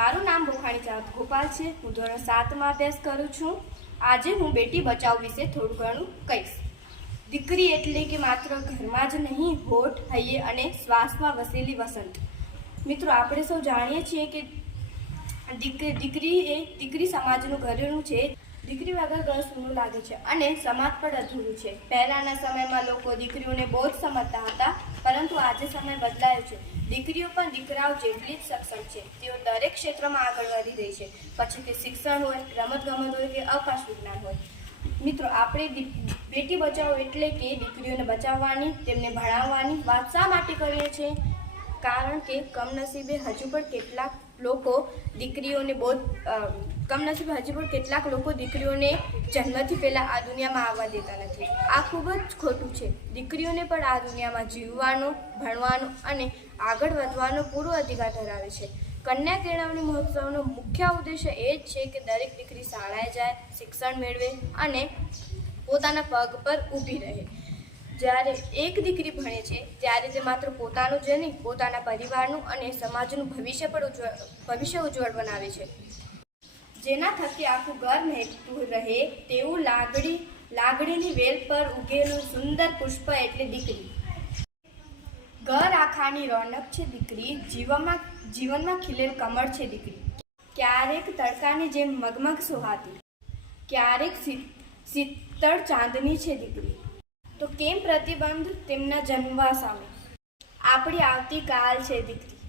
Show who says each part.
Speaker 1: મારું નામ ભોખાણી ચાવત ગોપાલ છે. હું ધોરણ સાતમાં અભ્યાસ કરું છું. આજે હું બેટી બચાવ વિશે થોડું ઘણું કહીશ. દીકરી એટલે કે માત્ર ઘરમાં જ નહીં, હોઠ, હૈયે અને શ્વાસમાં વસેલી વસંત. મિત્રો, આપણે સૌ જાણીએ છીએ કે દીકરી એ, દીકરી સમાજનું ઘરેણું છે. દીકરી વગર ઘર સૂનું લાગે છે અને સમાજ પણ અધૂરું છે. પહેલાંના સમયમાં લોકો દીકરીઓને બહુ જ સમજતા હતા. આજે સમય બદલાયો છે. દીકરીઓ પણ દીકરાઓ જેટલી જ સક્ષમ છે, તેઓ દરેક ક્ષેત્રમાં આગળ વધી રહી છે. પછી તે શિક્ષણ હોય રમત ગમત હોય કે અવકાશ વિજ્ઞાન હોય. મિત્રો, આપણે બેટી બચાવો એટલે કે દીકરીઓને બચાવવાની, તેમને ભણાવવાની વાત શા માટે કરીએ છીએ? કારણ કે કમનસીબે હજુ પણ કેટલાક લોકો દીકરીઓને બહુ કમનસીબે હજી પણ કેટલાક લોકો દીકરીઓને જન્મથી પહેલાં આ દુનિયામાં આવવા દેતા નથી. આ ખૂબ જ ખોટું છે. દીકરીઓને પણ આ દુનિયામાં જીવવાનો, ભણવાનો અને આગળ વધવાનો પૂરો અધિકાર ધરાવે છે. કન્યા કેળવણી મહોત્સવનો મુખ્ય ઉદ્દેશ્ય એ જ છે કે દરેક દીકરી શાળાએ જાય, શિક્ષણ મેળવે અને પોતાના પગ પર ઊભી રહે. જ્યારે એક દીકરી ભણે છે, ત્યારે તે માત્ર પોતાનું જ નહીં, પોતાના પરિવારનું અને સમાજનું ભવિષ્ય પણ ઉજ્જવળ, ભવિષ્ય ઉજ્જવળ બનાવે છે. જેના થકી આખું ઘર મહેકતું રહે તેવું લાગણી, લાગણીની વેલ પર ઉગેલું સુંદર પુષ્પ એટલે દીકરી. ઘર આખાની રોનક છે દીકરી જીવનમાં જીવનમાં ખીલેલ કમળ છે દીકરી. ક્યારેક તડકાની જેમ મગમગ સુહાતી, ક્યારેક શીતળ ચાંદની છે દીકરી. તો કેમ પ્રતિબંધ તેમના જન્મવા સામે? આપણી આવતીકાલ છે દીકરી.